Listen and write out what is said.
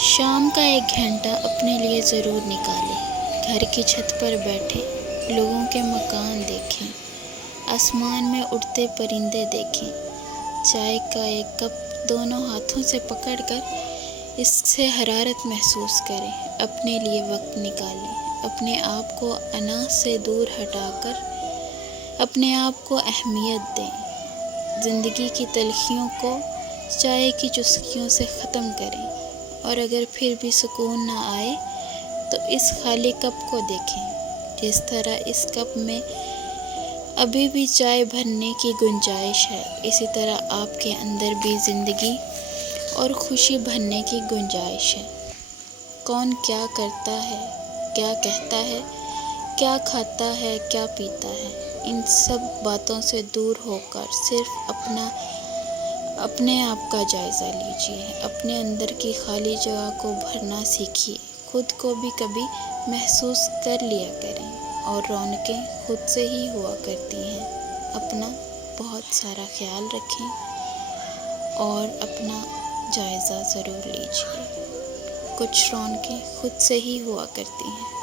شام کا 1 گھنٹہ اپنے لیے ضرور نکالیں۔ گھر کی چھت پر بیٹھیں، لوگوں کے مکان دیکھیں، آسمان میں اڑتے پرندے دیکھیں۔ چائے کا 1 کپ دونوں ہاتھوں سے پکڑ کر اس سے حرارت محسوس کریں۔ اپنے لیے وقت نکالیں، اپنے آپ کو انا سے دور ہٹا کر اپنے آپ کو اہمیت دیں۔ زندگی کی تلخیوں کو چائے کی چسکیوں سے ختم کریں، اور اگر پھر بھی سکون نہ آئے تو اس خالی کپ کو دیکھیں۔ جس طرح اس کپ میں ابھی بھی چائے بھرنے کی گنجائش ہے، اسی طرح آپ کے اندر بھی زندگی اور خوشی بھرنے کی گنجائش ہے۔ کون کیا کرتا ہے، کیا کہتا ہے، کیا کھاتا ہے، کیا پیتا ہے، ان سب باتوں سے دور ہو کر صرف اپنے آپ کا جائزہ لیجیے۔ اپنے اندر کی خالی جگہ کو بھرنا سیکھیے۔ خود کو بھی کبھی محسوس کر لیا کریں، اور رونقیں خود سے ہی ہوا کرتی ہیں۔ اپنا بہت سارا خیال رکھیں اور اپنا جائزہ ضرور لیجیے۔ کچھ رونقیں خود سے ہی ہوا کرتی ہیں۔